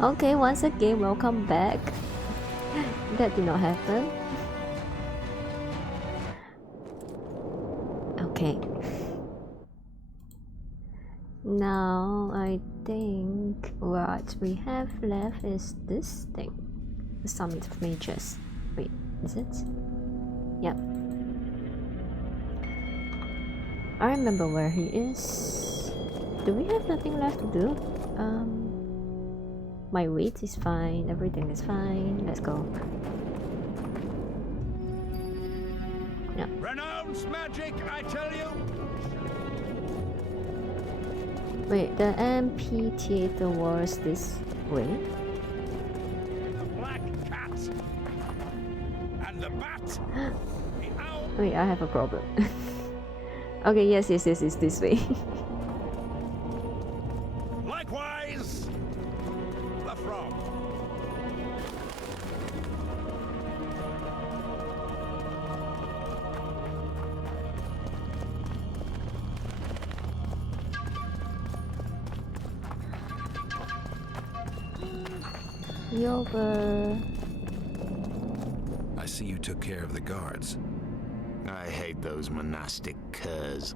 Okay, once again, welcome back. That did not happen. Okay. Now I think what we have left is this thing. The Summit of Mages. Wait, is it? Yep. I remember where he is. Do we have nothing left to do? My weight is fine, everything is fine. Let's go. Yeah. Renounce magic, I tell you! Wait, the MP theater was this way? The black cat! And the bat! The owl! Wait, I have a problem. Okay, yes, it's this way. Likewise, the frog. Yoga. I see you took care of the guards. I hate those monastic curs.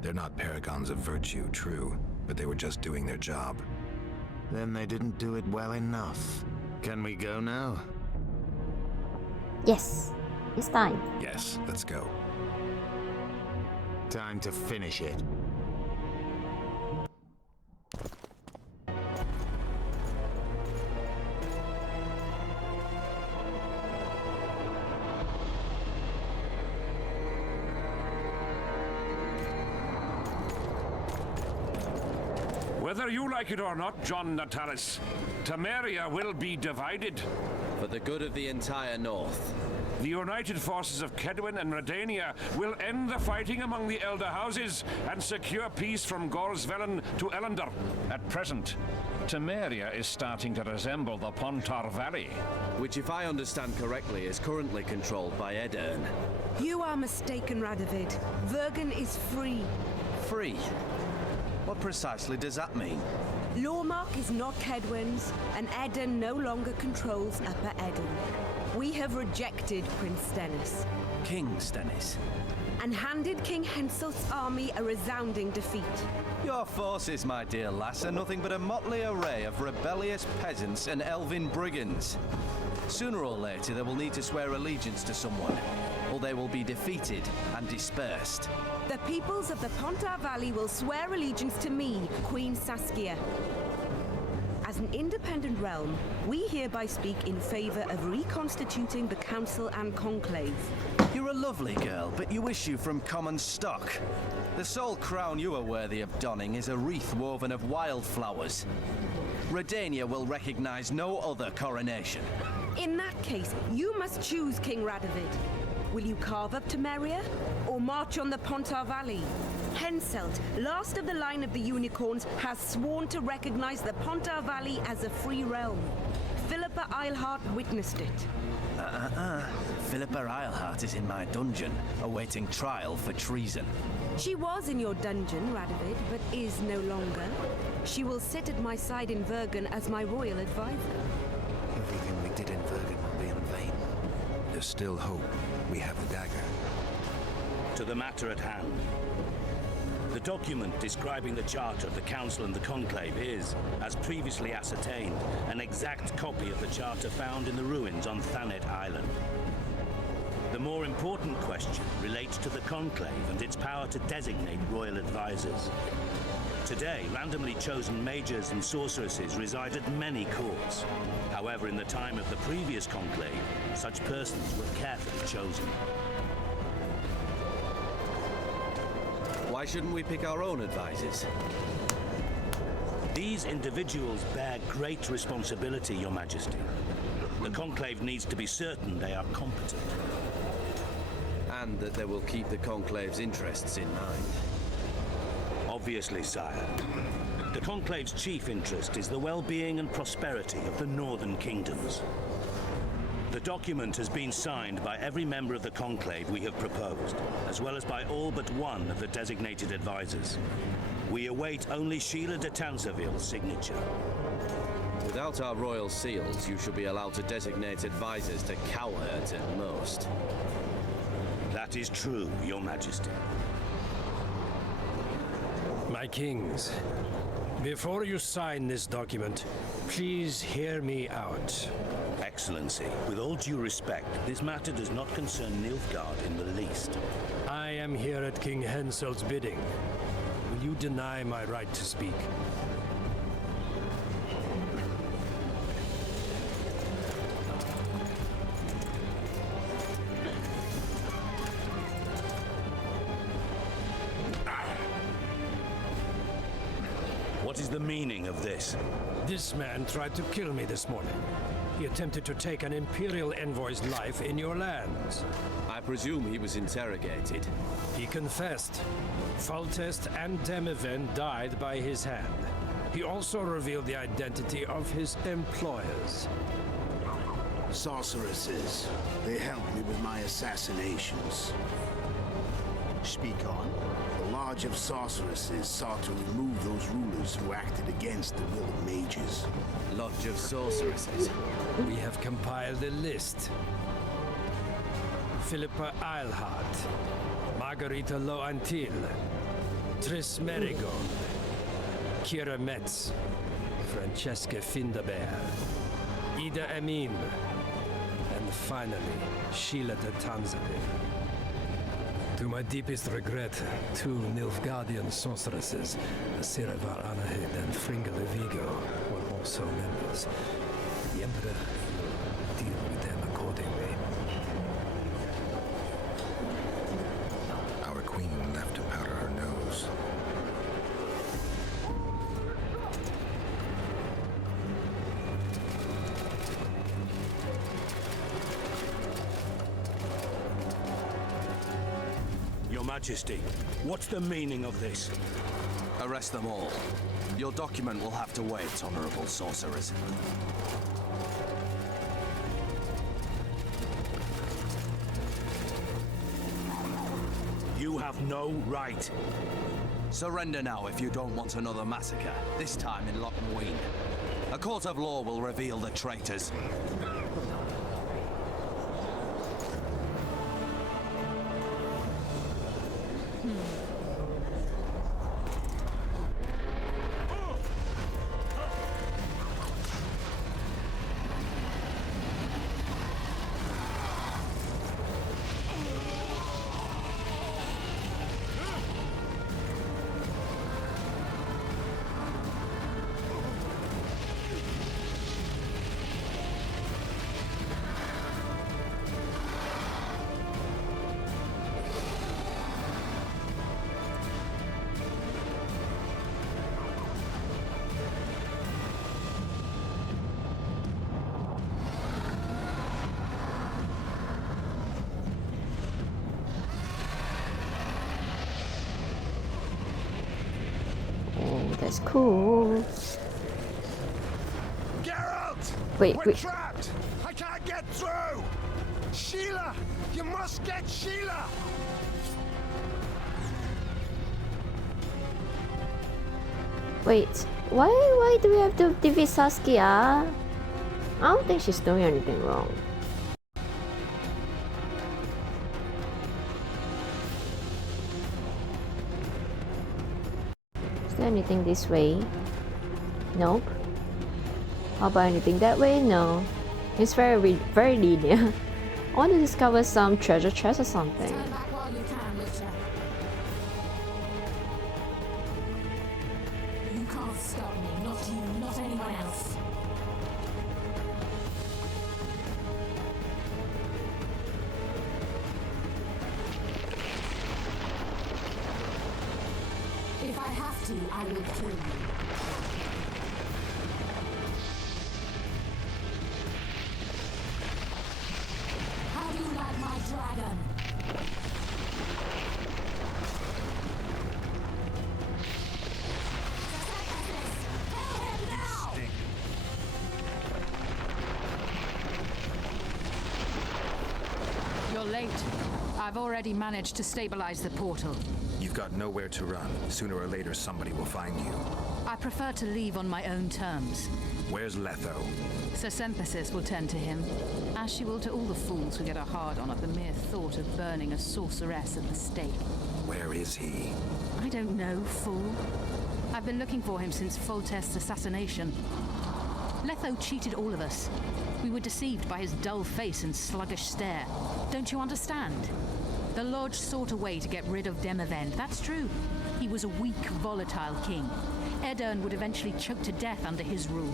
They're not paragons of virtue, true, but they were just doing their job. Then they didn't do it well enough. Can we go now? Yes, it's time. Yes, let's go. Time to finish it. Whether you like it or not, John Natalis, Temeria will be divided. For the good of the entire North. The united forces of Kedwin and Redania will end the fighting among the Elder Houses and secure peace from Gorsvelen to Ellender. At present, Temeria is starting to resemble the Pontar Valley. Which, if I understand correctly, is currently controlled by Edirn. You are mistaken, Radovid. Vergen is free. Free? What precisely does that mean? Lormark is not Kedwin's, and Edirn no longer controls Upper Edirn. We have rejected Prince Stennis, King Stennis. and handed King Henselt's army a resounding defeat. Your forces, my dear lass, are nothing but a motley array of rebellious peasants and elven brigands. Sooner or later, they will need to swear allegiance to someone, or they will be defeated and dispersed. The peoples of the Pontar Valley will swear allegiance to me, Queen Saskia. As an independent realm, we hereby speak in favor of reconstituting the Council and Conclave. You're a lovely girl, but you issue from common stock. The sole crown you are worthy of donning is a wreath woven of wildflowers. Redania will recognize no other coronation. In that case, you must choose, King Radovid. Will you carve up Temeria, or march on the Pontar Valley? Henselt, last of the line of the unicorns, has sworn to recognize the Pontar Valley as a free realm. Philippa Eilhart witnessed it. Philippa Eilhart is in my dungeon, awaiting trial for treason. She was in your dungeon, Radovid, but is no longer. She will sit at my side in Vergen as my royal advisor. Everything we did in Vergen will be in vain. There's still hope. We have the dagger. To the matter at hand. The document describing the Charter of the Council and the Conclave is, as previously ascertained, an exact copy of the Charter found in the ruins on Thanet Island. The more important question relates to the Conclave and its power to designate royal advisors. Today, randomly chosen mages and sorceresses reside at many courts. However, in the time of the previous Conclave, such persons were carefully chosen. Why shouldn't we pick our own advisors? These individuals bear great responsibility, Your Majesty. The Conclave needs to be certain they are competent. And that they will keep the Conclave's interests in mind. Obviously, sire. The Conclave's chief interest is the well-being and prosperity of the northern kingdoms. The document has been signed by every member of the Conclave we have proposed, as well as by all but one of the designated advisors. We await only Sheila de Tanserville's signature. Without our royal seals, you should be allowed to designate advisors to cowherds at most. That is true, Your Majesty. My kings, before you sign this document, please hear me out. Excellency, with all due respect, this matter does not concern Nilfgaard in the least. I am here at King Henselt's bidding. Will you deny my right to speak? What is the meaning of this? This man tried to kill me this morning. He attempted to take an Imperial envoy's life in your lands. I presume he was interrogated. He confessed. Foltest and Demiven died by his hand. He also revealed the identity of his employers. Sorceresses. They helped me with my assassinations. Speak on. The Lodge of Sorceresses sought to remove those rulers who acted against the will of mages. Lodge of Sorceresses. We have compiled a list. Philippa Eilhart, Margarita Loantil, Tris Merigold, Kira Metz, Francesca Findaber, Ida Emin, and finally, Sheila de Tanzaville. To my deepest regret, two Nilfgaardian sorceresses, Siravar Anahid and Fringale Vigo, were also members. The Emperor will deal with them accordingly. Our queen left to powder her nose. Your Majesty, what's the meaning of this? Arrest them all. Your document will have to wait, honorable sorcerers. You have no right. Surrender now if you don't want another massacre, this time in Lochmuin. A court of law will reveal the traitors. That's cool. Geralt! Wait, We're wait. trapped! I can't get through! Sheila! You must get Sheila! Wait, why do we have to defeat Saskia? I don't think she's doing anything wrong. Is there anything this way? Nope. How about anything that way? No. It's very linear. I want to discover some treasure chest or something. Turn back while you can, Witcher. You can't stop me. Not you, not anyone else. If I have to, I will kill you. How do you like my dragon? Kill him now! You're late. I've already managed to stabilize the portal. You've got nowhere to run. Sooner or later, somebody will find you. I prefer to leave on my own terms. Where's Letho? Sir Synthesis will tend to him, as she will to all the fools who get a hard-on at the mere thought of burning a sorceress at the stake. Where is he? I don't know, fool. I've been looking for him since Foltest's assassination. Letho cheated all of us. We were deceived by his dull face and sluggish stare. Don't you understand? The Lodge sought a way to get rid of Demavend, that's true. He was a weak, volatile king. Edirn would eventually choke to death under his rule.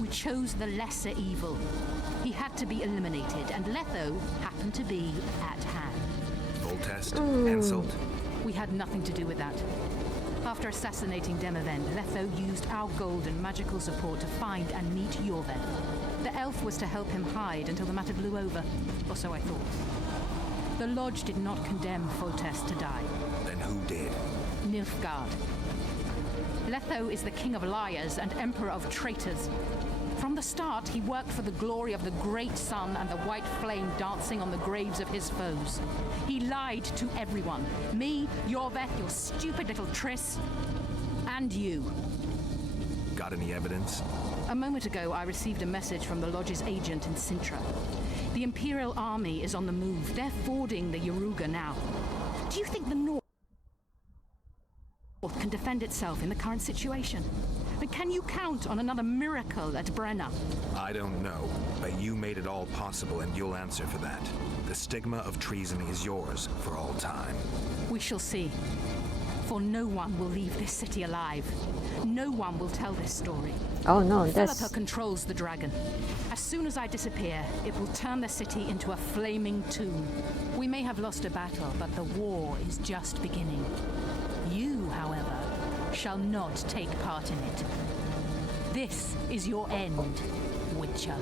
We chose the lesser evil. He had to be eliminated, and Letho happened to be at hand. Foltest? Henselt? We had nothing to do with that. After assassinating Demavend, Letho used our gold and magical support to find and meet Yorved. The elf was to help him hide until the matter blew over, or so I thought. The Lodge did not condemn Foltest to die. Then who did? Nilfgaard. Letho is the king of liars and emperor of traitors. From the start, he worked for the glory of the great sun and the white flame dancing on the graves of his foes. He lied to everyone. Me, Yorveth, your stupid little Triss, and you. Got any evidence? A moment ago, I received a message from the Lodge's agent in Sintra. The Imperial Army is on the move. They're fording the Yaruga now. Do you think the North can defend itself in the current situation? But can you count on another miracle at Brenna? I don't know, but you made it all possible and you'll answer for that. The stigma of treason is yours for all time. We shall see. For no one will leave this city alive. No one will tell this story. Oh no, that's... Philippa controls the dragon. As soon as I disappear, it will turn the city into a flaming tomb. We may have lost a battle, but the war is just beginning. You, however, shall not take part in it. This is your end, Witcher.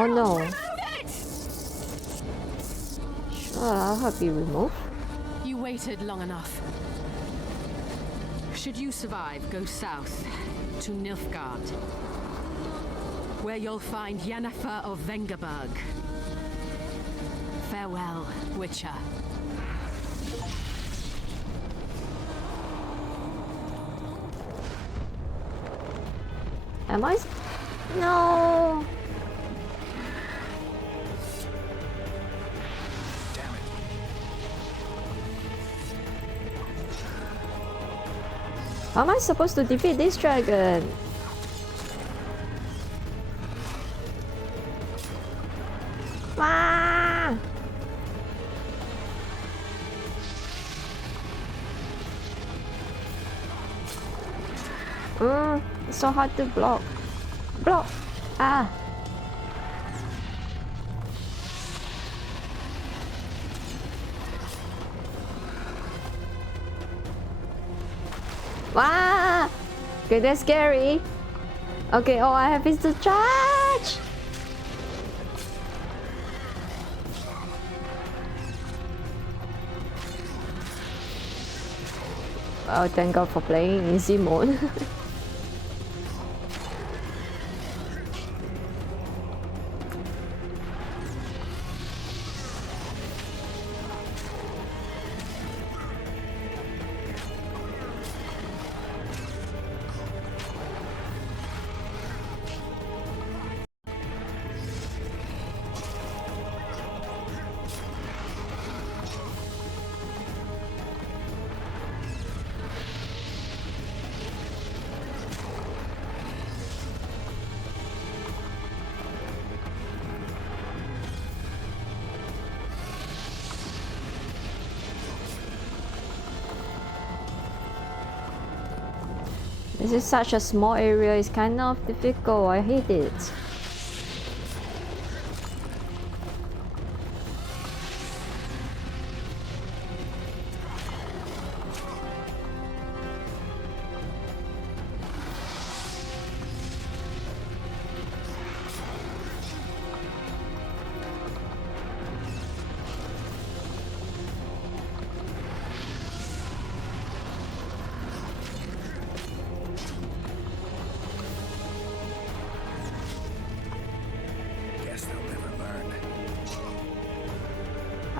Oh no. Sure, I'll help you remove. You waited long enough. Should you survive, go south to Nilfgaard, where you'll find Yennefer of Vengerberg. Farewell, Witcher. Am I? No. Damn it. How am I supposed to defeat this dragon? Ah! It's so hard to block. Block! Ah! Wow! Okay, that's scary. Okay, all I have is to charge! Oh, thank God for playing easy mode. This is such a small area, it's kind of difficult. I hate it.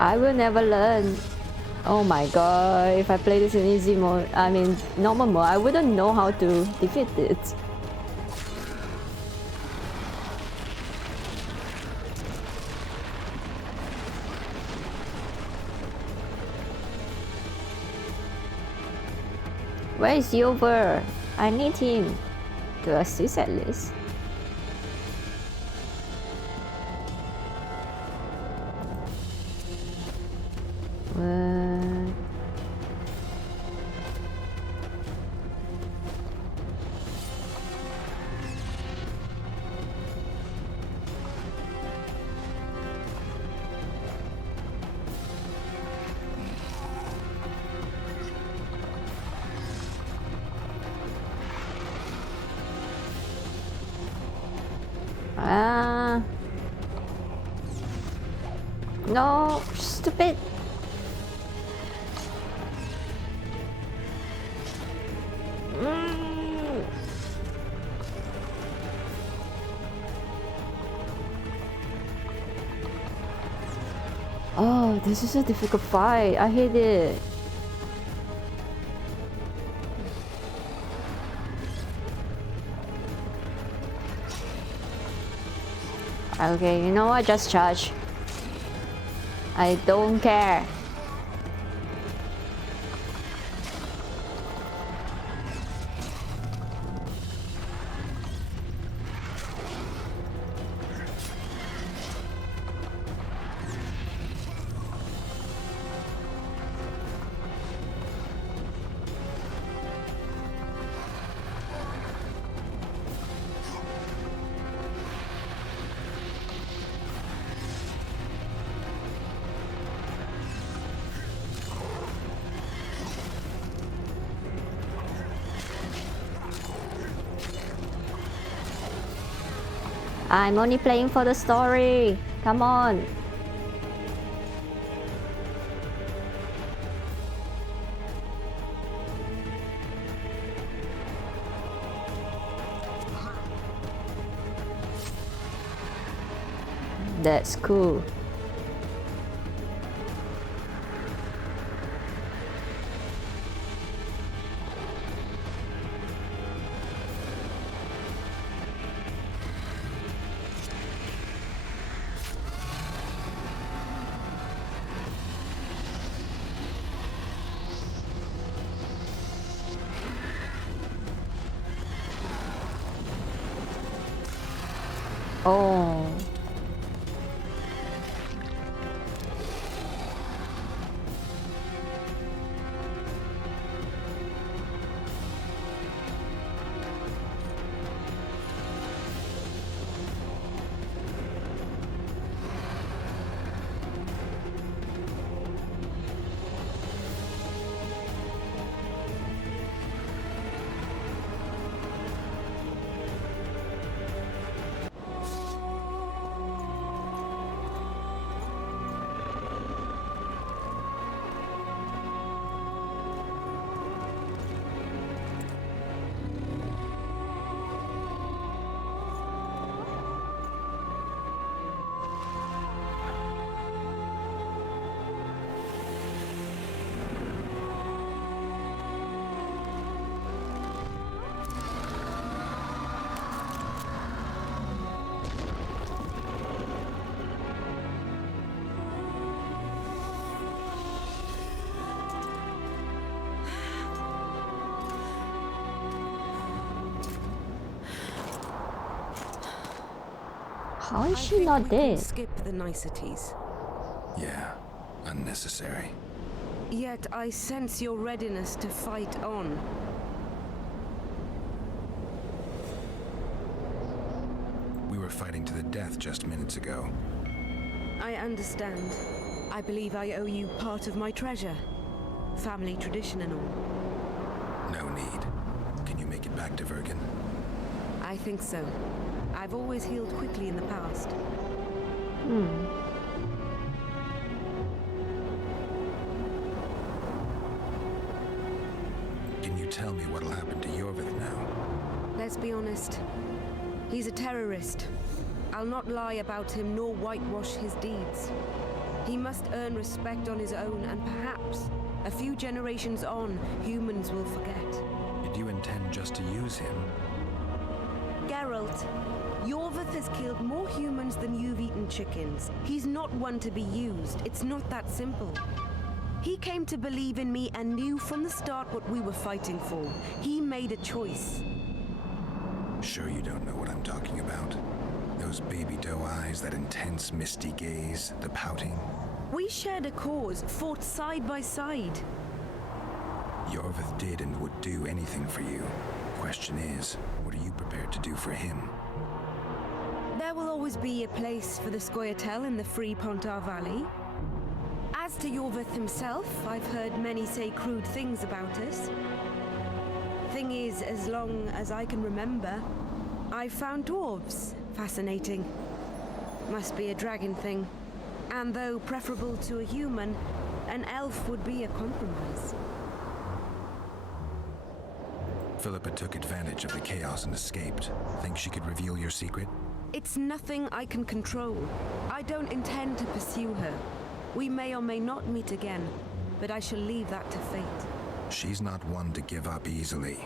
I will never learn. Oh my god, if I play this in easy mode, I mean normal mode, I wouldn't know how to defeat it. Where is Yover? I need him to assist at least. No, stupid. Oh, this is a difficult fight. I hate it. Okay, you know what? Just charge. I don't care. I'm only playing for the story. Come on. That's cool. Oh. How is she not dead? Skip the niceties. Yeah, unnecessary. Yet I sense your readiness to fight on. were fighting to the death just minutes ago. I understand. I believe I owe you part of my treasure. Family tradition and all. No need. Can you make it back to Vergen? I think so. I've always healed quickly in the past. Can you tell me what'll happen to Yorvith now? Let's be honest. He's a terrorist. I'll not lie about him nor whitewash his deeds. He must earn respect on his own, and perhaps, a few generations on, humans will forget. Did you intend just to use him? Geralt, Yorvith has killed more humans than you've eaten chickens. He's not one to be used. It's not that simple. He came to believe in me and knew from the start what we were fighting for. He made a choice. Sure you don't know what I'm talking about? Those baby doe eyes, that intense misty gaze, the pouting. We shared a cause, fought side by side. Yorvith did and would do anything for you. Question is, what are you prepared to do for him? There will always be a place for the Scoia'tael in the free Pontar Valley. As to Yorvith himself, I've heard many say crude things about us. Thing is, as long as I can remember, I've found dwarves fascinating. Must be a dragon thing. And though preferable to a human, an elf would be a compromise. Philippa took advantage of the chaos and escaped. Think she could reveal your secret? It's nothing I can control. I don't intend to pursue her. We may or may not meet again, but I shall leave that to fate. She's not one to give up easily.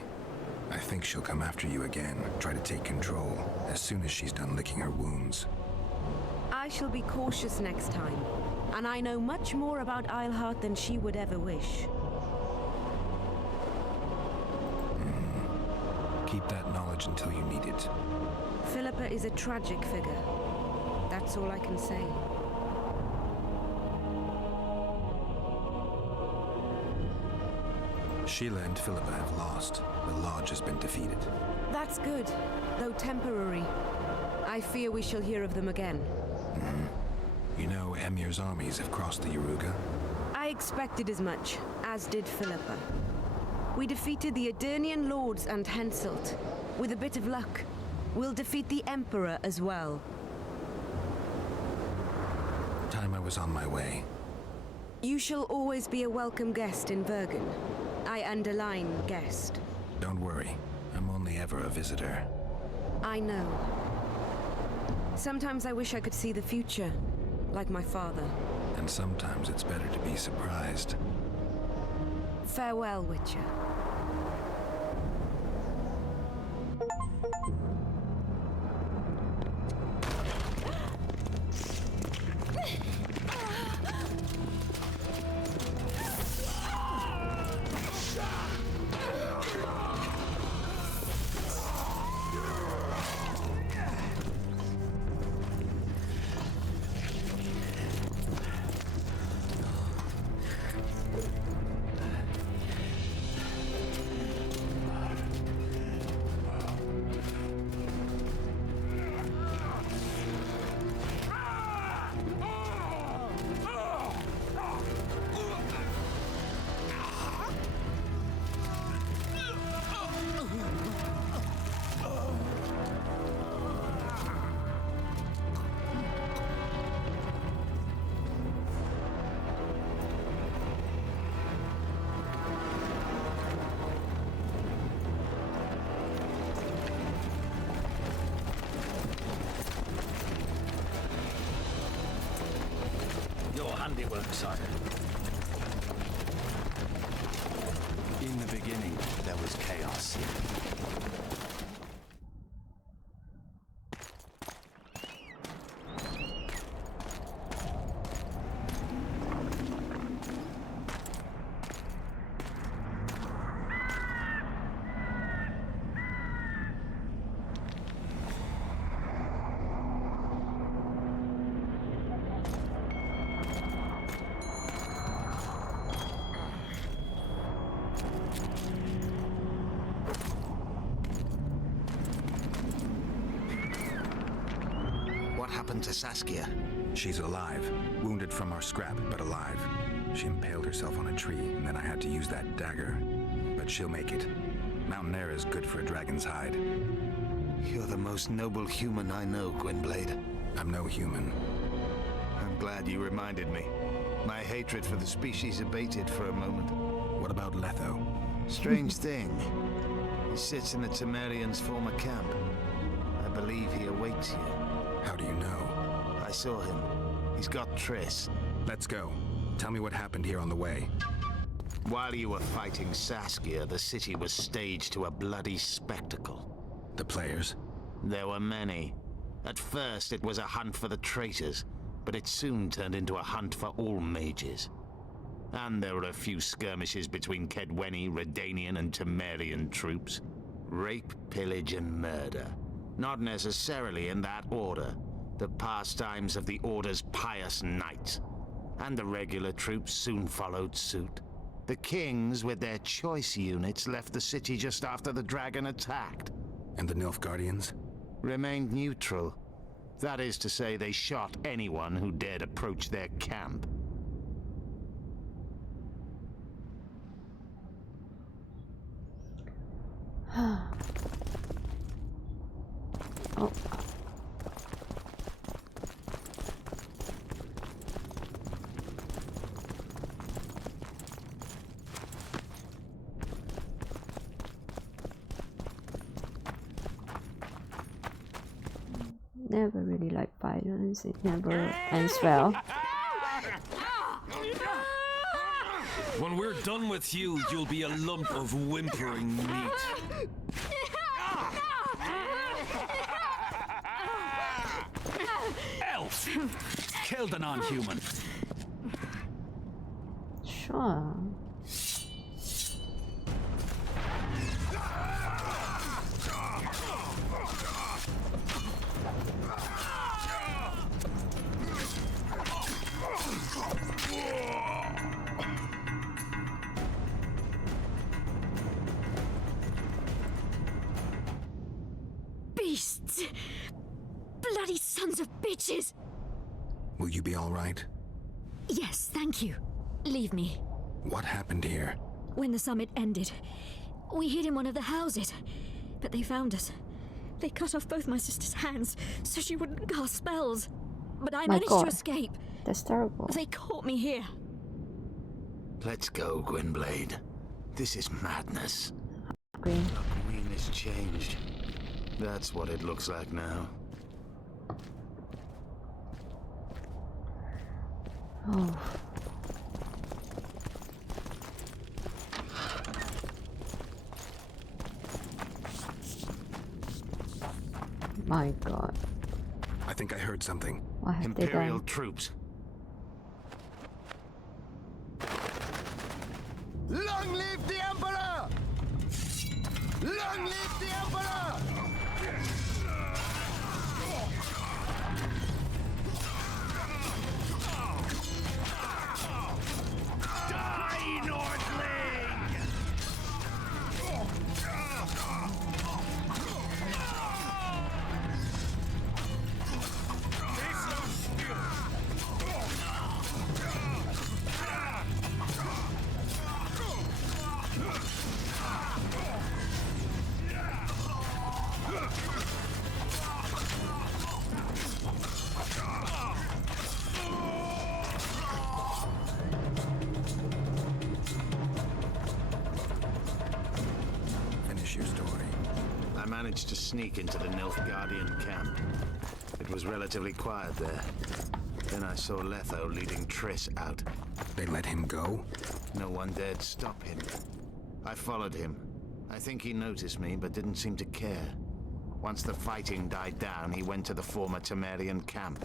I think she'll come after you again, try to take control, as soon as she's done licking her wounds. I shall be cautious next time, and I know much more about Eilhart than she would ever wish. Keep that knowledge until you need it. Philippa is a tragic figure. That's all I can say. Sheila and Philippa have lost. The Lodge has been defeated. That's good, though temporary. I fear we shall hear of them again. You know, Emir's armies have crossed the Yaruga. I expected as much, as did Philippa. We defeated the Edirnian lords and Henselt. With a bit of luck, we'll defeat the Emperor as well. Time I was on my way. You shall always be a welcome guest in Vergen. I underline guest. Don't worry. I'm only ever a visitor. I know. Sometimes I wish I could see the future, like my father. And sometimes it's better to be surprised. Farewell, Witcher. Handiwork, sire. In the beginning, there was chaos. happened to Saskia? She's alive. Wounded from our scrap, but alive. She impaled herself on a tree, and then I had to use that dagger. But she'll make it. Mountain air is good for a dragon's hide. You're the most noble human I know, Gwynblade. I'm no human. I'm glad you reminded me. My hatred for the species abated for a moment. What about Letho? Strange thing. He sits in the Temerians' former camp. I believe he awaits here. How do you know? I saw him. He's got Triss. Let's go. Tell me what happened here on the way. While you were fighting Saskia, the city was staged to a bloody spectacle. The players? There were many. At first, it was a hunt for the traitors, but it soon turned into a hunt for all mages. And there were a few skirmishes between Kedweni, Redanian, and Temerian troops. Rape, pillage, and murder. Not necessarily in that order. The pastimes of the Order's pious knights. And the regular troops soon followed suit. The kings, with their choice units, left the city just after the dragon attacked. And the Nilfgaardians? Remained neutral. That is to say, they shot anyone who dared approach their camp. Oh. Never really like violence, it never ends well. When we're done with you, you'll be a lump of whimpering meat. Elf! Killed a non-human. Sure. Beasts! Bloody sons of bitches! Will you be all right? Yes, thank you. Leave me. What happened here? When the summit ended, we hid in one of the houses, but they found us. They cut off both my sister's hands so she wouldn't cast spells. But I managed to escape. That's terrible. They caught me here. Let's go, Gwynblade. This is madness. Green. The queen has changed. That's what it looks like now. Oh. My God. I think I heard something. What have they Imperial done? troops. Long live the Emperor! Long live the Emperor! Die, Nordling! Finish your story. I managed to sneak into the Nilfgaardian camp. It was relatively quiet there. Then I saw Letho leading Triss out. They let him go? No one dared stop him. I followed him. I think he noticed me, but didn't seem to care. Once the fighting died down, he went to the former Temerian camp.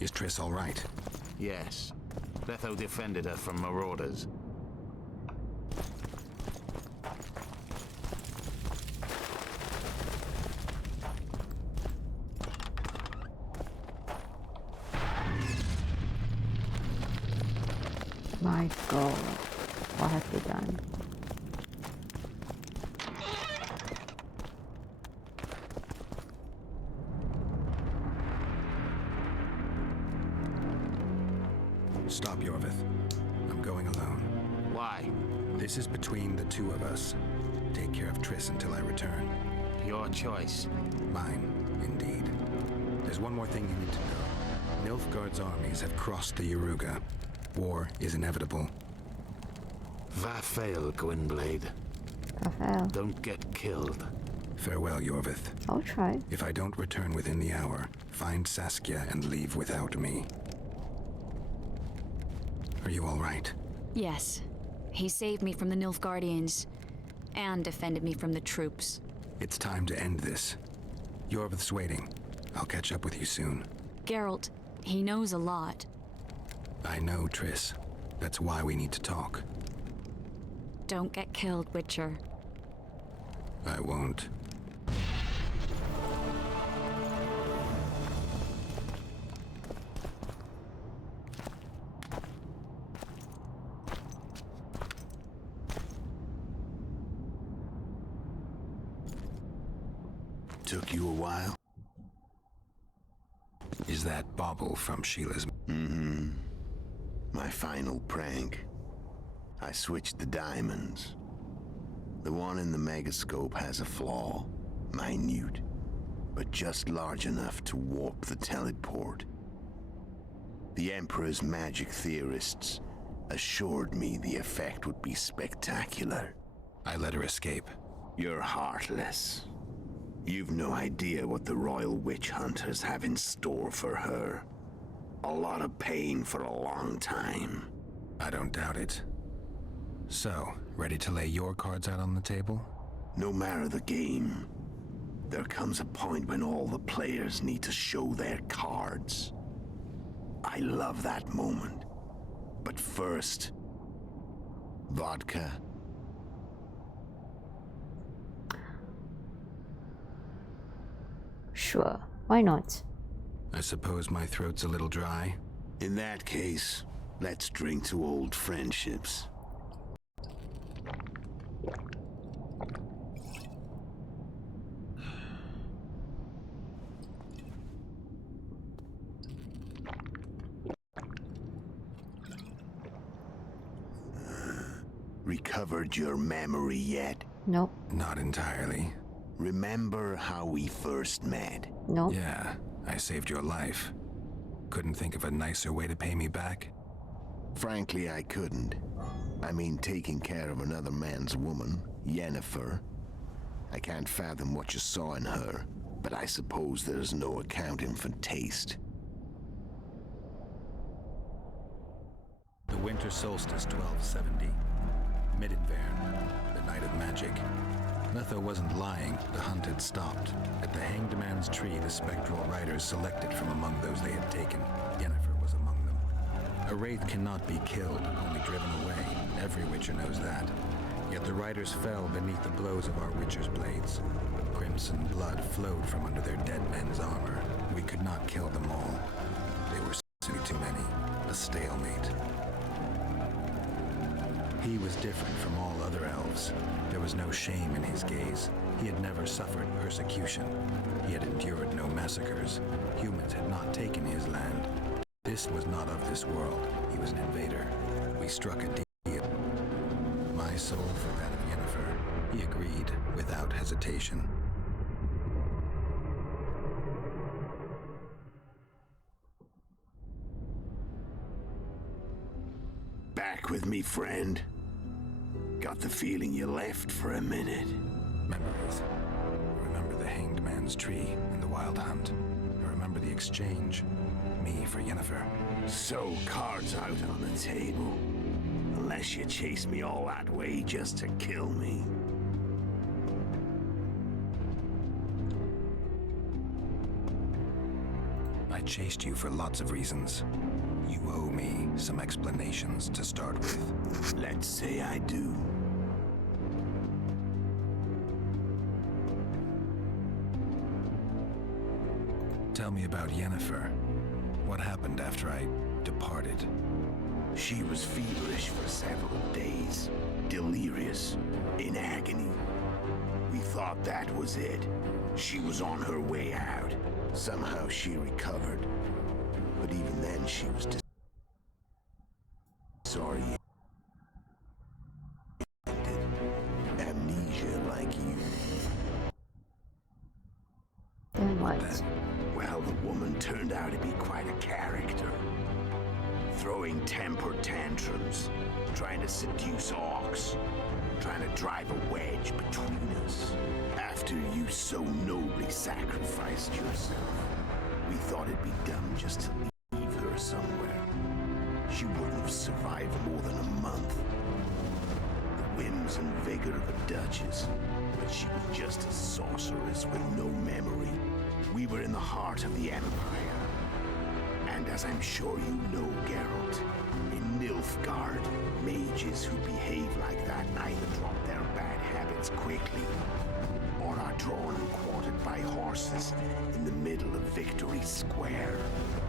Is Triss all right? Yes. Letho defended her from marauders. My God. What have they done? Stop, Yorvith. I'm going alone. Why? This is between the two of us. Take care of Triss until I return. Your choice. Mine, indeed. There's one more thing you need to know. Nilfgaard's armies have crossed the Yaruga. War is inevitable. Vafail, Gwynblade. Rafael. Don't get killed. Farewell, Yorvith. I'll try. If I don't return within the hour, find Saskia and leave without me. Are you all right? Yes. He saved me from the Nilfgaardians and defended me from the troops. It's time to end this. Yorvith's waiting. I'll catch up with you soon. Geralt, he knows a lot. I know, Triss. That's why we need to talk. Don't get killed, Witcher. I won't. Took you a while? Is that bauble from Sheila's? Mm-hmm. My final prank. I switched the diamonds. The one in the megascope has a flaw. Minute. But just large enough to warp the teleport. The Emperor's magic theorists assured me the effect would be spectacular. I let her escape. You're heartless. You've no idea what the Royal Witch Hunters have in store for her. A lot of pain for a long time. I don't doubt it. So, ready to lay your cards out on the table? No matter the game, there comes a point when all the players need to show their cards. I love that moment. But first, vodka. Sure, why not? I suppose my throat's a little dry. In that case, let's drink to old friendships. Recovered your memory yet? Nope. Not entirely. Remember how we first met? Nope. Yeah, I saved your life. Couldn't think of a nicer way to pay me back? Frankly, I couldn't. I mean, taking care of another man's woman, Yennefer. I can't fathom what you saw in her, but I suppose there's no accounting for taste. The winter solstice 1270. Midinvern, the night of magic. Letho wasn't lying, the hunt had stopped. At the Hanged Man's Tree, the spectral riders selected from among those they had taken. Yennefer was among them. A wraith cannot be killed, only driven away. Every Witcher knows that. Yet the riders fell beneath the blows of our Witcher's blades. Crimson blood flowed from under their dead men's armor. We could not kill them all. They were simply too many. A stalemate. He was different from all other elves. There was no shame in his gaze. He had never suffered persecution. He had endured no massacres. Humans had not taken his land. This was not of this world. He was an invader. We struck a deal. My soul for that of Yennefer. He agreed without hesitation. Back with me, friend. Got the feeling you left for a minute. Memories. I remember the Hanged Man's Tree and the Wild Hunt. I remember the exchange. Me for Yennefer. So, cards out on the table. Unless you chase me all that way just to kill me. I chased you for lots of reasons. You owe me some explanations to start with. Let's say I do. Tell me about Yennefer. What happened after I departed? She was feverish for several days. Delirious. In agony. We thought that was it. She was on her way out. Somehow she recovered. But even then she was disoriented. Amnesia like you. Then what? Well, the woman turned out to be quite a character. Throwing temper tantrums, trying to seduce orcs, trying to drive a wedge between us. After you so nobly sacrificed yourself, we thought it'd be dumb just to leave her somewhere. She wouldn't have survived more than a month. The whims and vigor of a duchess, but she was just a sorceress with no memory. We were in the heart of the Empire. And as I'm sure you know, Geralt, in Nilfgaard, mages who behave like that either drop their bad habits quickly or are drawn and quartered by horses in the middle of Victory Square.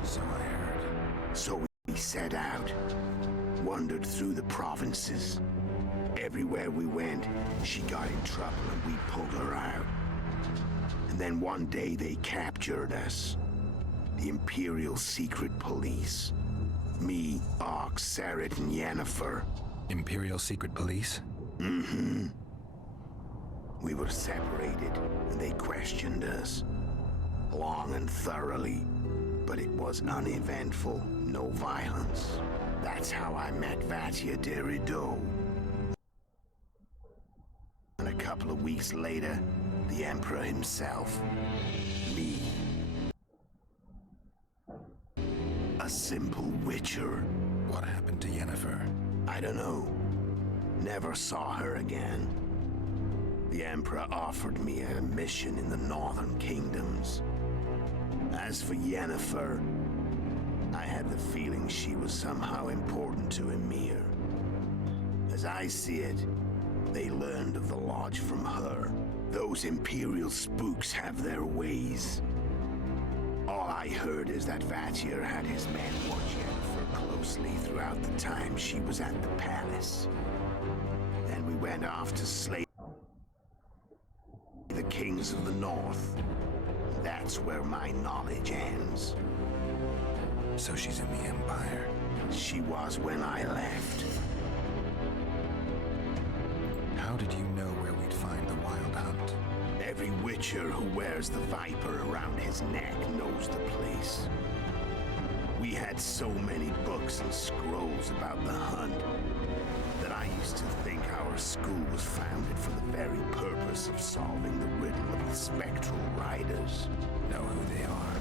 So I heard. So we set out, wandered through the provinces. Everywhere we went, she got in trouble and we pulled her out. And then one day they captured us. The Imperial Secret Police. Me, Ox, Sarret, and Yennefer. Imperial Secret Police? Mm-hmm. We were separated, and they questioned us. Long and thoroughly, but it was uneventful, no violence. That's how I met Vatia de Rideau. And a couple of weeks later, the Emperor himself. Me. A simple witcher. What happened to Yennefer? I don't know. Never saw her again. The Emperor offered me a mission in the northern kingdoms. As for Yennefer, I had the feeling she was somehow important to Emir. As I see it, they learned of the Lodge from her. Those Imperial spooks have their ways. All I heard is that Vatir had his men watch Yennefer closely throughout the time she was at the palace. Then we went off to slay the kings of the north. That's where my knowledge ends. So she's in the Empire? She was when I left. How did you know where we'd find the Wild Hunt? Every witcher who wears the viper around his neck knows the place. We had so many books and scrolls about the hunt that I used to think our school was founded for the very purpose of solving the riddle of the spectral riders. Know who they are?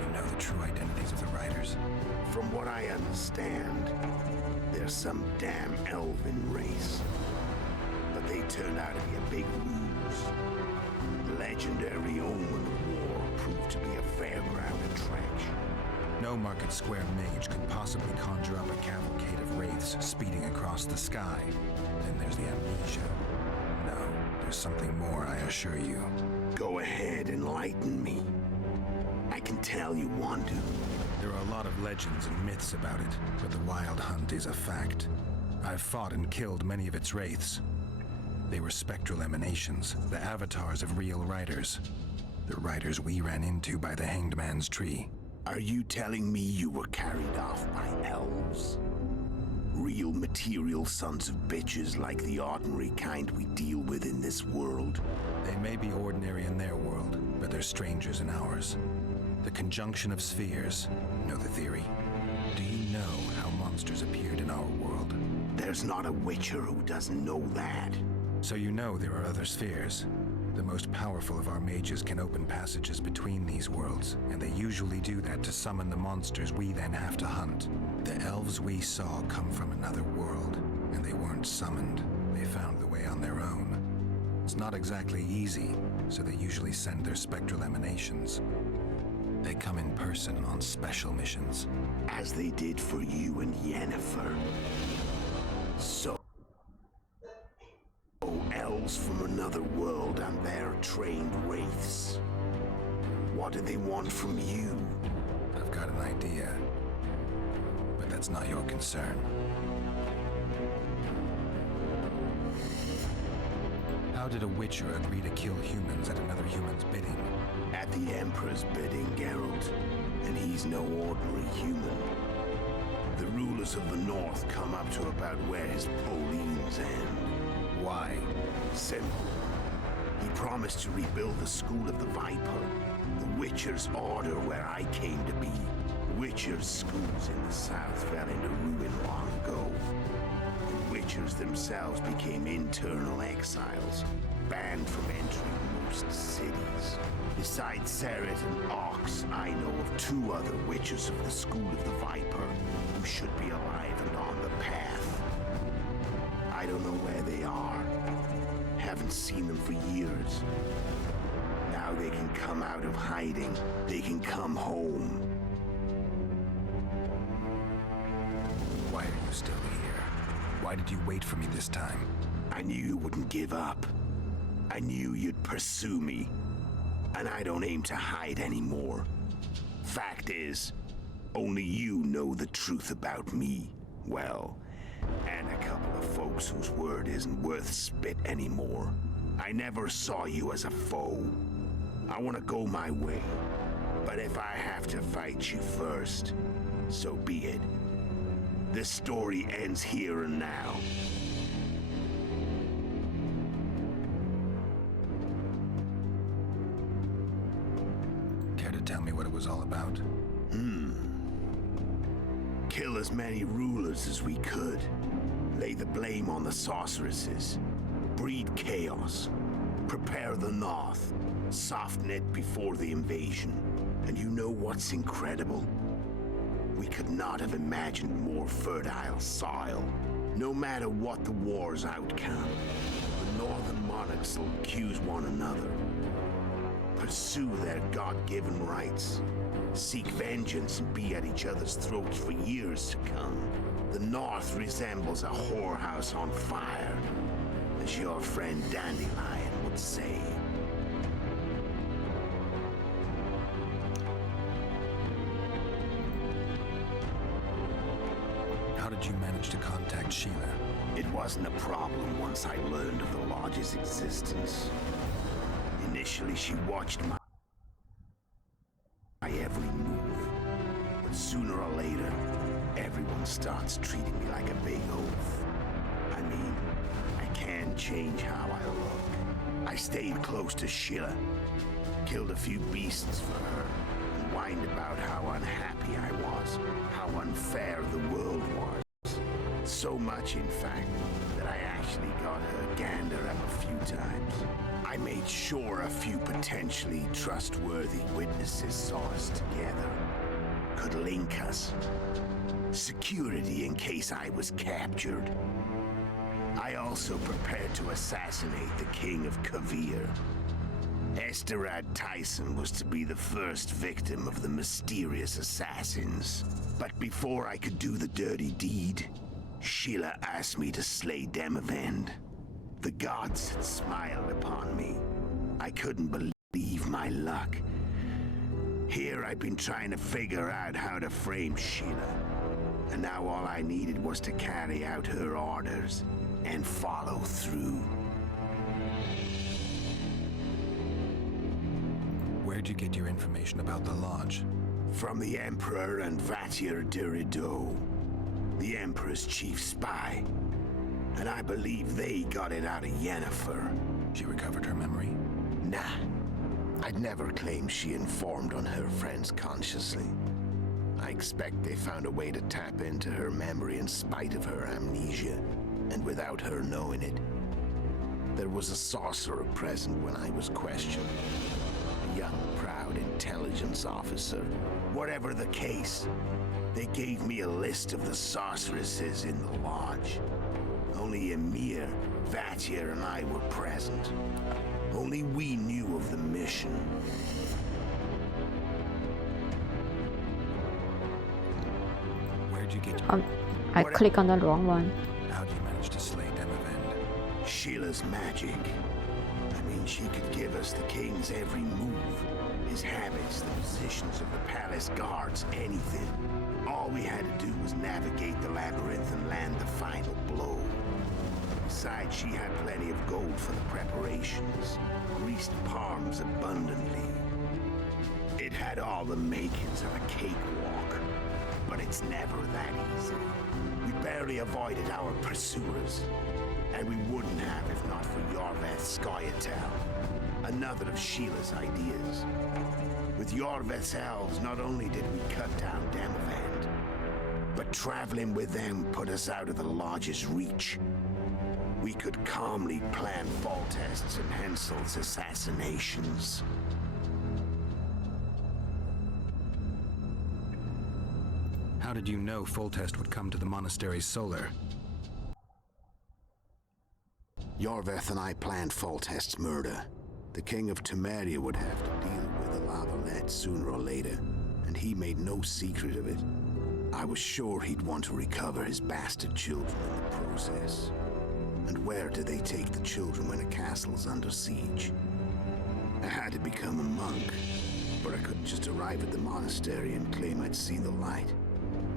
You know the true identities of the riders? From what I understand, they're some damn elven race. But they turned out to be a big ruse. The legendary omen of war proved to be a fairground attraction. No Market Square mage could possibly conjure up a cavalcade of wraiths speeding across the sky. Then there's the amnesia. No, there's something more, I assure you. Go ahead, enlighten me. I can tell you want to. There are a lot of legends and myths about it, but the Wild Hunt is a fact. I've fought and killed many of its wraiths. They were spectral emanations, the avatars of real riders. The riders we ran into by the Hanged Man's Tree. Are you telling me you were carried off by elves? Real material sons of bitches like the ordinary kind we deal with in this world? They may be ordinary in their world, but they're strangers in ours. The conjunction of spheres. Know the theory? Do you know how monsters appeared in our world? There's not a witcher who doesn't know that. So you know there are other spheres. The most powerful of our mages can open passages between these worlds, and they usually do that to summon the monsters we then have to hunt. The elves we saw come from another world, and they weren't summoned. They found the way on their own. It's not exactly easy, so they usually send their spectral emanations. They come in person on special missions. As they did for you and Yennefer. So elves from another world and their trained wraiths. What do they want from you? I've got an idea, but that's not your concern. How did a witcher agree to kill humans at another human's bidding? At the Emperor's bidding, Geralt, and he's no ordinary human. The rulers of the North come up to about where his Pauline's end. Why? Simple. He promised to rebuild the School of the Viper, the Witcher's Order where I came to be. Witcher's schools in the South fell into ruin long ago. The Witchers themselves became internal exiles, banned from entering most cities. Besides Seret and Ox, I know of 2 other Witchers of the School of the Viper who should be alive and on the path. I don't know where they are. Haven't seen them for years. Now they can come out of hiding. They can come home. Why are you still here? Why did you wait for me this time? I knew you wouldn't give up. I knew you'd pursue me. And I don't aim to hide anymore. Fact is, only you know the truth about me. Well, and a couple of folks whose word isn't worth spit anymore. I never saw you as a foe. I want to go my way. But if I have to fight you first, so be it. This story ends here and now. Care to tell me what it was all about? Kill as many rulers as we could. Lay the blame on the sorceresses. Breed chaos. Prepare the North. Soften it before the invasion. And you know what's incredible? We could not have imagined more fertile soil. No matter what the war's outcome, the Northern monarchs will accuse one another. Pursue their God-given rights. Seek vengeance and be at each other's throats for years to come. The North resembles a whorehouse on fire, as your friend Dandelion would say. How did you manage to contact Sheila? It wasn't a problem once I learned of the Lodge's existence. Initially, she watched my every move. But sooner or later, everyone starts treating me like a big oaf. I mean, I can change how I look. I stayed close to Sheila, killed a few beasts for her, and whined about how unhappy I was, how unfair the world was. So much, in fact, that I actually got her gander up a few times. I made sure a few potentially trustworthy witnesses saw us together, could link us. Security in case I was captured. I also prepared to assassinate the King of Kavir. Esterad Tyson was to be the first victim of the mysterious assassins. But before I could do the dirty deed, Sheila asked me to slay Demavend. The gods had smiled upon me. I couldn't believe my luck. Here I've been trying to figure out how to frame Sheila. And now all I needed was to carry out her orders and follow through. Where'd you get your information about the Lodge? From the Emperor and Vatier de Rideau, the Emperor's chief spy. And I believe they got it out of Yennefer. She recovered her memory? Nah. I'd never claim she informed on her friends consciously. I expect they found a way to tap into her memory in spite of her amnesia, and without her knowing it. There was a sorcerer present when I was questioned. A young, proud intelligence officer. Whatever the case, they gave me a list of the sorceresses in the Lodge. Only Emir, Vatier, and I were present. Only we knew of the mission. Where'd you get I click on the wrong one. How'd you manage to slay Demavend? Sheila's magic. I mean, she could give us the king's every move. His habits, the positions of the palace guards, anything. All we had to do was navigate the labyrinth and land the final blow. Besides, she had plenty of gold for the preparations. Greased palms abundantly. It had all the makings of a cakewalk. But But it's never that easy. We barely avoided our pursuers. And we wouldn't have if not for Yorveth's Scoia'tael, another of Sheila's ideas. With Yorveth's elves, not only did we cut down Demavend, but traveling with them put us out of the Lodge's reach. We could calmly plan Foltest's and Henselt's assassinations. How did you know Foltest would come to the monastery's solar? Yorveth and I planned Foltest's murder. The King of Temeria would have to deal with the Lavalette sooner or later, and he made no secret of it. I was sure he'd want to recover his bastard children in the process. And where do they take the children when a castle's under siege? I had to become a monk, but I couldn't just arrive at the monastery and claim I'd seen the light.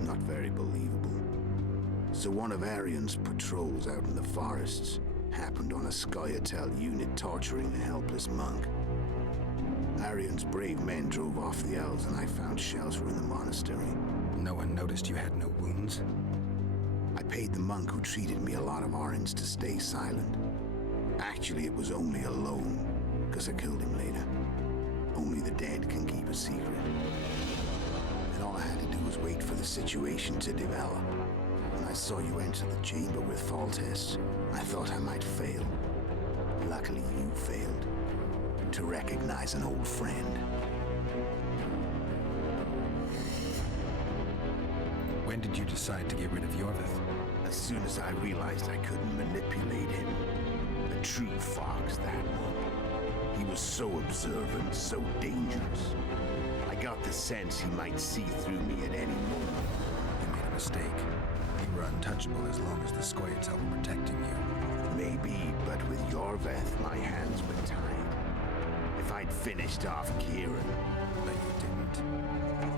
Not very believable. So one of Arian's patrols out in the forests happened on a Scoia'tael unit torturing a helpless monk. Arian's brave men drove off the elves and I found shelter in the monastery. No one noticed you had no wounds? I paid the monk who treated me a lot of orange to stay silent. Actually, it was only a loan, because I killed him later. Only the dead can keep a secret. And all I had to do was wait for the situation to develop. When I saw you enter the chamber with Foltest, I thought I might fail. Luckily, you failed. To recognize an old friend. When did you decide to get rid of Yorveth? As soon as I realized I couldn't manipulate him. A true fox, that one. He was so observant, so dangerous. I got the sense he might see through me at any moment. You made a mistake. You were untouchable as long as the Scoia'tael were protecting you. Maybe, but with Yorveth, my hands were tied. If I'd finished off Kieran. But you didn't.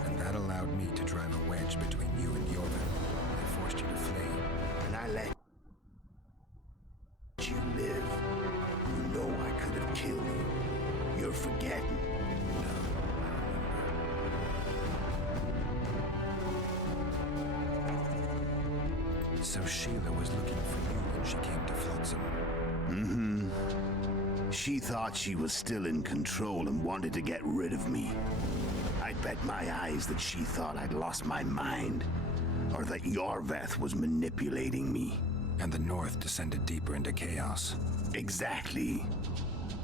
And that allowed me to drive a wedge between you and Yorveth. I forced you to flee. And I let you live. You know I could have killed you. You're forgetting. No, I remember. So Sheila was looking for you when she came to Flotsam. Mm-hmm. She thought she was still in control and wanted to get rid of me. I bet my eyes that she thought I'd lost my mind, or that Yorveth was manipulating me. And the North descended deeper into chaos. Exactly.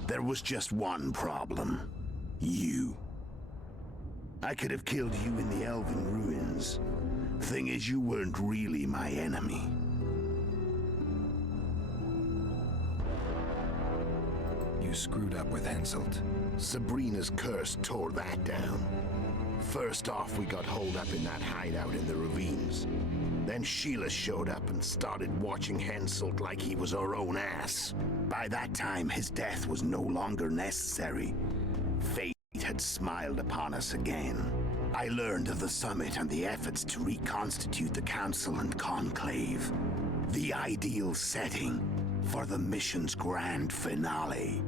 There was just one problem. You. I could have killed you in the Elven ruins. Thing is, you weren't really my enemy. You screwed up with Henselt. Sabrina's curse tore that down. First off, we got holed up in that hideout in the ravines. Then Sheila showed up and started watching Henselt like he was her own ass. By that time, his death was no longer necessary. Fate had smiled upon us again. I learned of the summit and the efforts to reconstitute the council and conclave. The ideal setting for the mission's grand finale.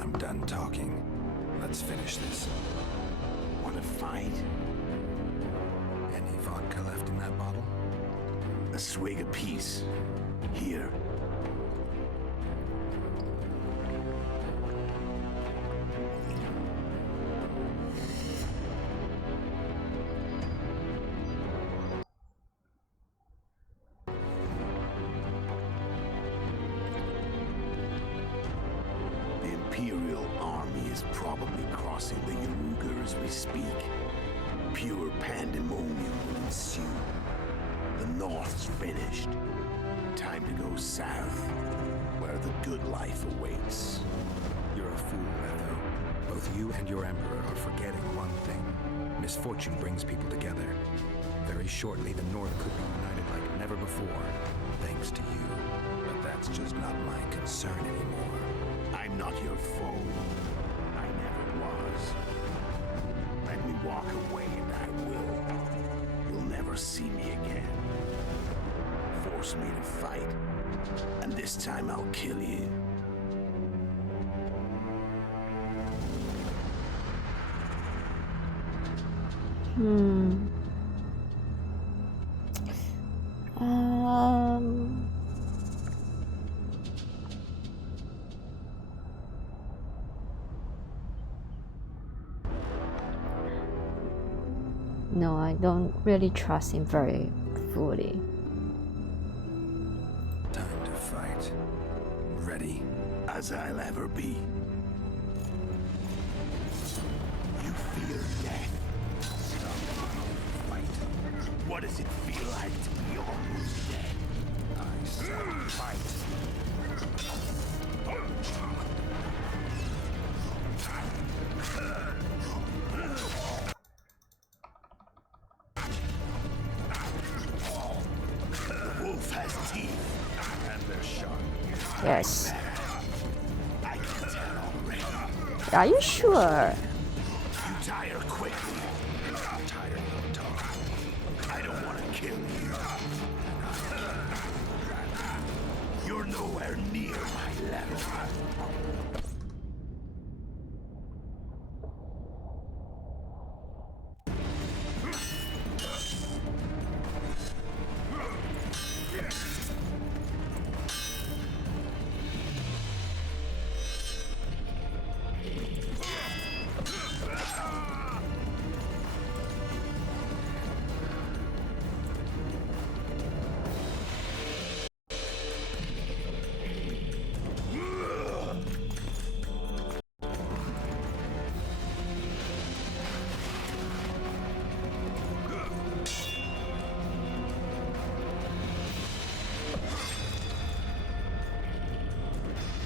I'm done talking. Let's finish this. Want to fight? Any vodka left in that bottle? A swig apiece. Here. The Imperial army is probably crossing the Yaruga as we speak. Pure pandemonium will ensue. The North's finished. Time to go south, where the good life awaits. You're a fool, Letho. Both you and your Emperor are forgetting one thing. Misfortune brings people together. Very shortly, the North could be united like never before, thanks to you. But that's just not my concern anymore. I'm not your foe. I never was. Let me walk away and I will. You'll never see me again. Force me to fight, and this time I'll kill you. No, I don't really trust him very fully. Time to fight. Ready? As I'll ever be. You feel death. Fight. What does it feel like to be almost dead? I said fight. The wolf has teeth. And they're sharp. Yes. I can tell already. Are you sure? You tire quickly. I'm tired of talking. I don't want to kill you. You're nowhere near my level.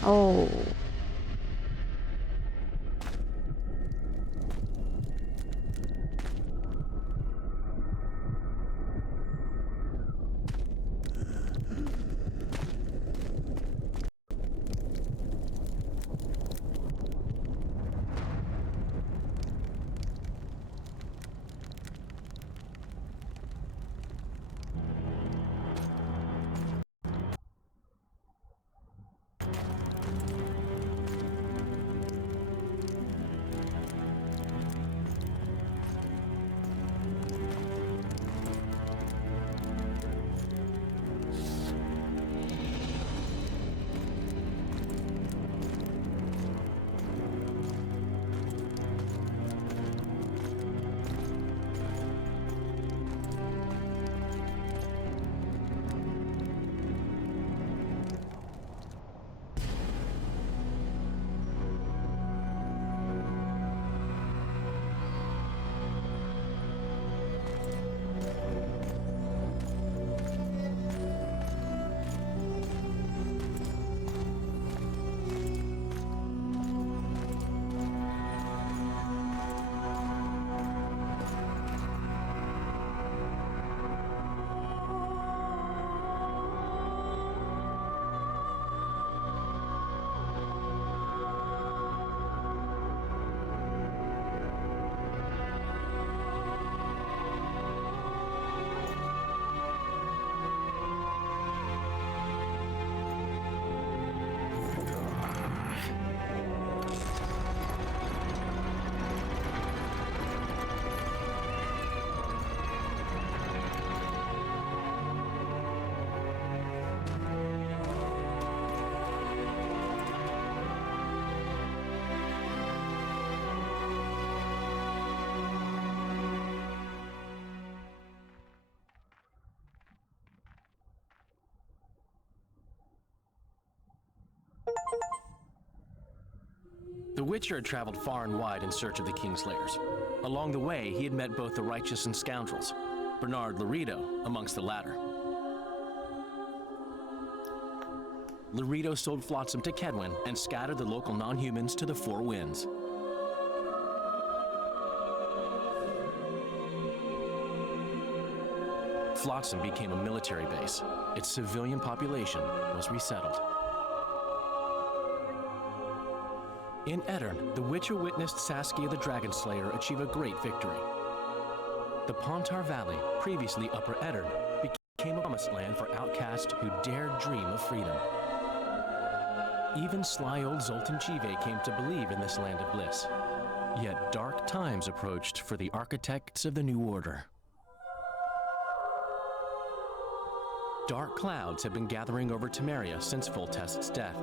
Oh. The Witcher had traveled far and wide in search of the Kingslayers. Along the way, he had met both the righteous and scoundrels, Bernard Laredo amongst the latter. Laredo sold Flotsam to Kedwin and scattered the local non-humans to the four winds. Flotsam became a military base. Its civilian population was resettled. In Edirn, the Witcher witnessed Saskia the Dragon Slayer achieve a great victory. The Pontar Valley, previously Upper Edirn, became a promised land for outcasts who dared dream of freedom. Even sly old Zoltan Chive came to believe in this land of bliss. Yet dark times approached for the architects of the New Order. Dark clouds have been gathering over Temeria since Foltest's death.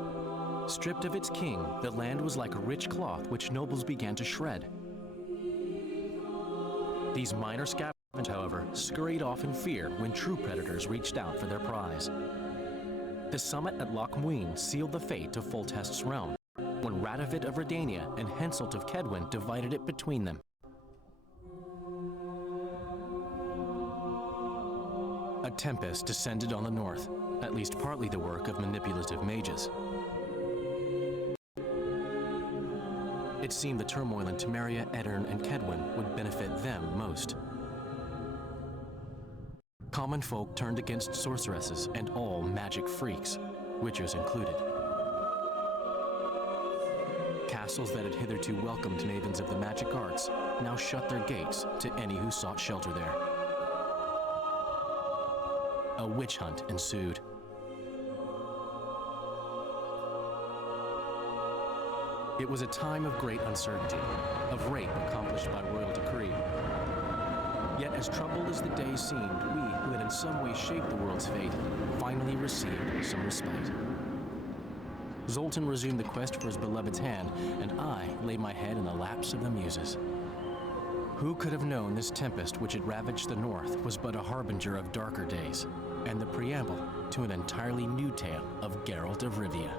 Stripped of its king, the land was like a rich cloth which nobles began to shred. These minor scavengers, however, scurried off in fear when true predators reached out for their prize. The summit at Loch Muin sealed the fate of Foltest's realm, when Radovid of Redania and Henselt of Kedwin divided it between them. A tempest descended on the north, at least partly the work of manipulative mages. It seemed the turmoil in Temeria, Edirn, and Kedwin would benefit them most. Common folk turned against sorceresses and all magic freaks, witchers included. Castles that had hitherto welcomed mavens of the magic arts now shut their gates to any who sought shelter there. A witch hunt ensued. It was a time of great uncertainty, of rape accomplished by royal decree. Yet as troubled as the days seemed, we, who had in some way shaped the world's fate, finally received some respite. Zoltan resumed the quest for his beloved's hand, and I laid my head in the laps of the muses. Who could have known this tempest which had ravaged the north was but a harbinger of darker days, and the preamble to an entirely new tale of Geralt of Rivia.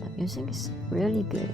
The music is really good.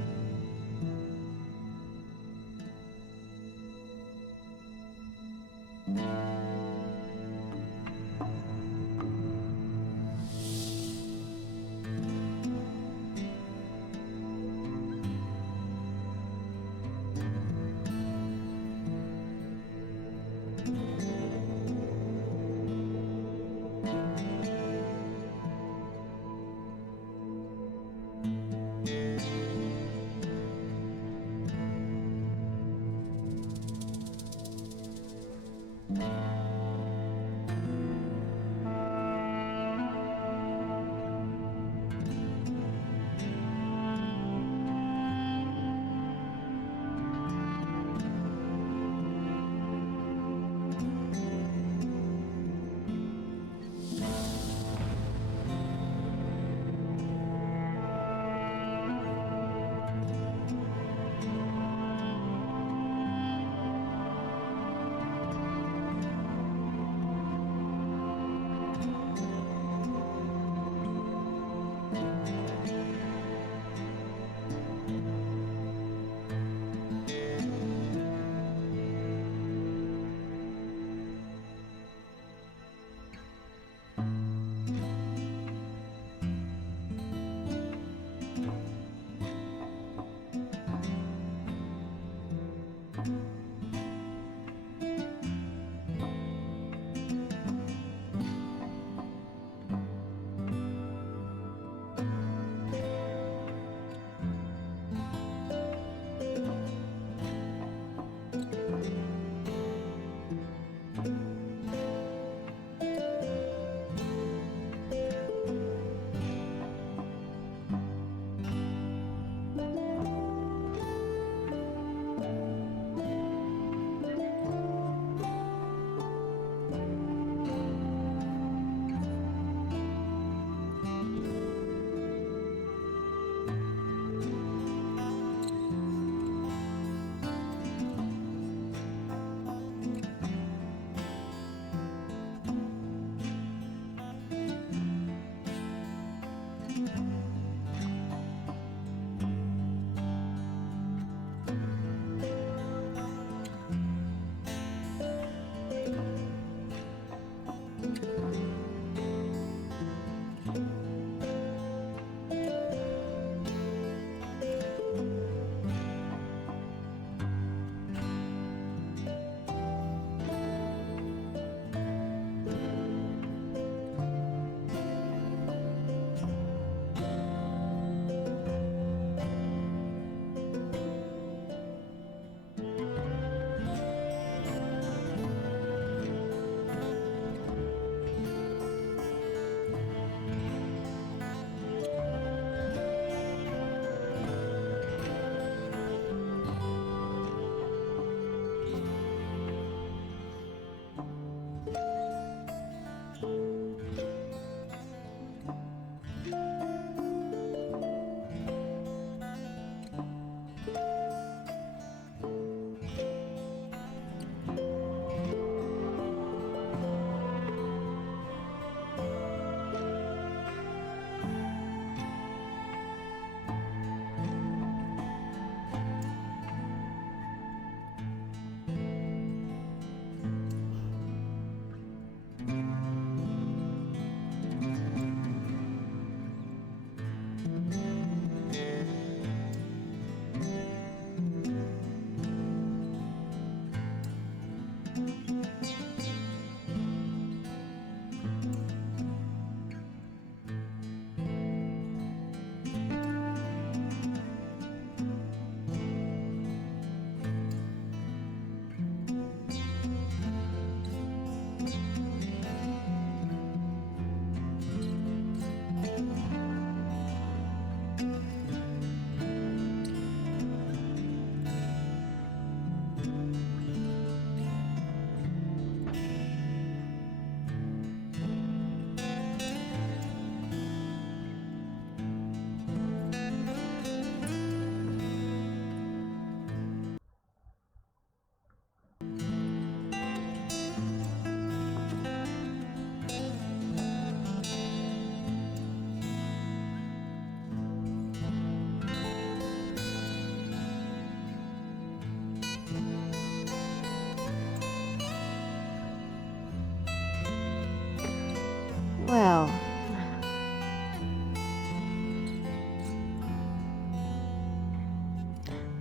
Well,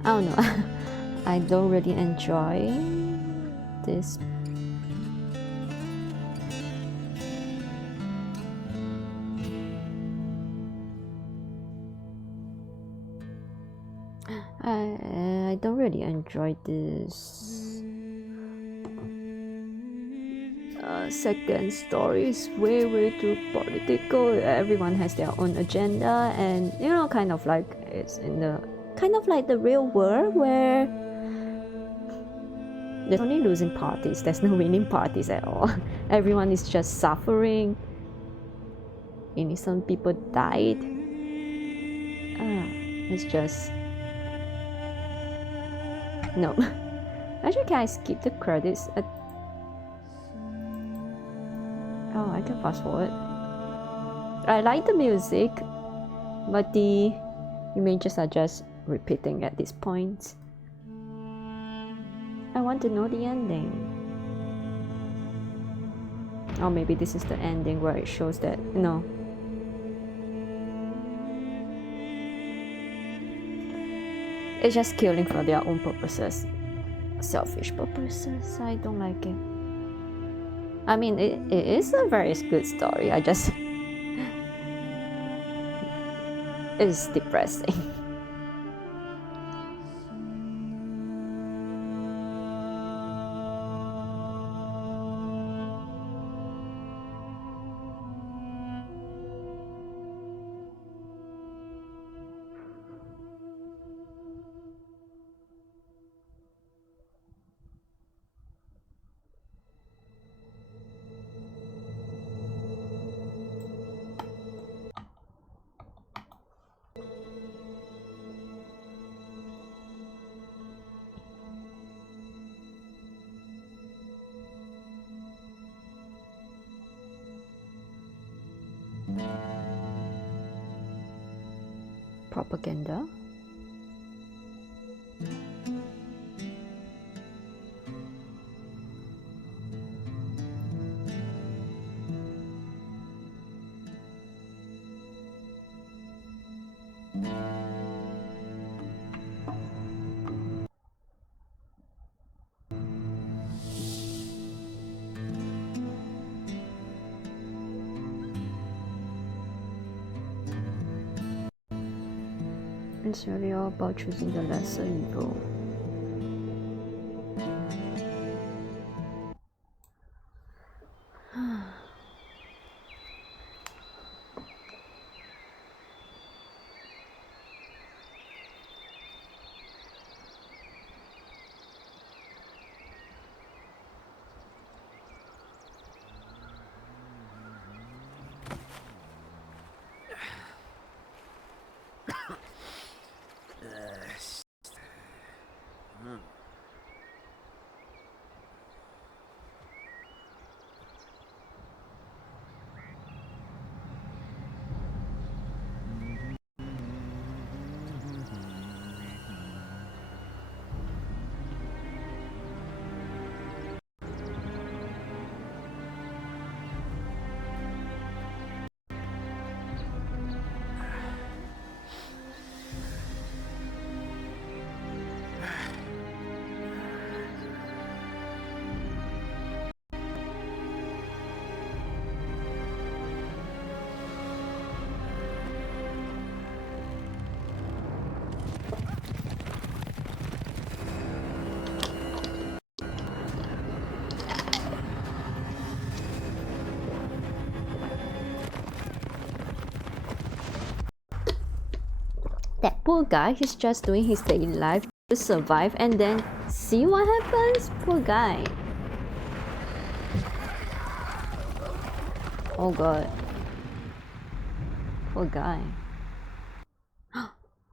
I don't know. I don't really enjoy this. I don't really enjoy this second story. Is way too political. Everyone has their own agenda, and you know, kind of like it's in the the real world where there's only losing parties. There's no winning parties at all. Everyone is just suffering. Innocent people died. It's just no. Actually, can I skip the credits? Oh, I can fast forward. I like the music, but the images are just repeating at this point. I want to know the ending. Or maybe this is the ending where it shows that no. It's just killing for their own purposes. Selfish purposes. I don't like it. I mean, it is a very good story. I just... it's depressing. Propaganda. It's really all about choosing the lesser evil. That poor guy, he's just doing his daily life to survive and then see what happens? Poor guy. Oh god. Poor guy.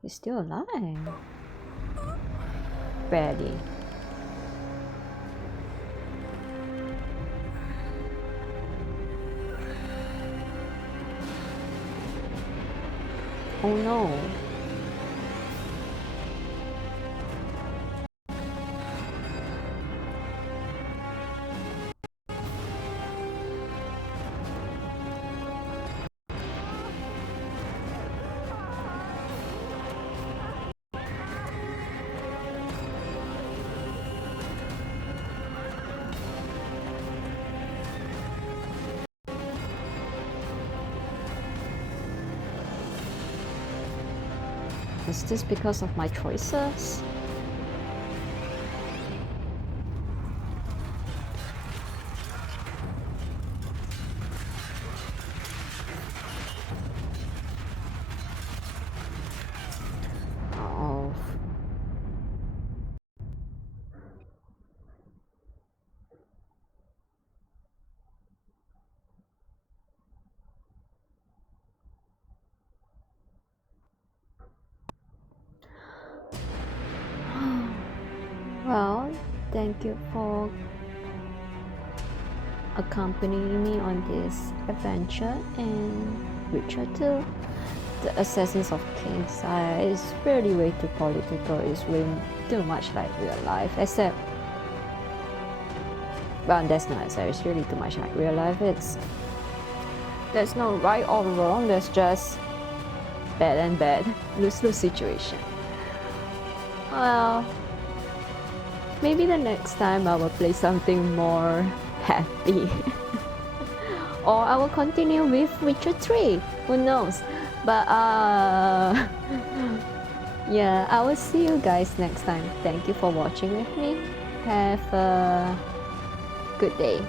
He's still alive. Barely. Oh no. Is this because of my choices? Oh. Well, thank you for accompanying me on this adventure in Witcher 2. The Assassins of Kings is really way too political, it's way too much like real life, except, well, that's not necessarily, it's really too much like real life. There's no right or wrong, there's just bad and bad, lose-lose situation. Well, maybe the next time I will play something more happy. Or I will continue with Witcher 3, who knows. But yeah, I will see you guys next time. Thank you for watching with me. Have a good day.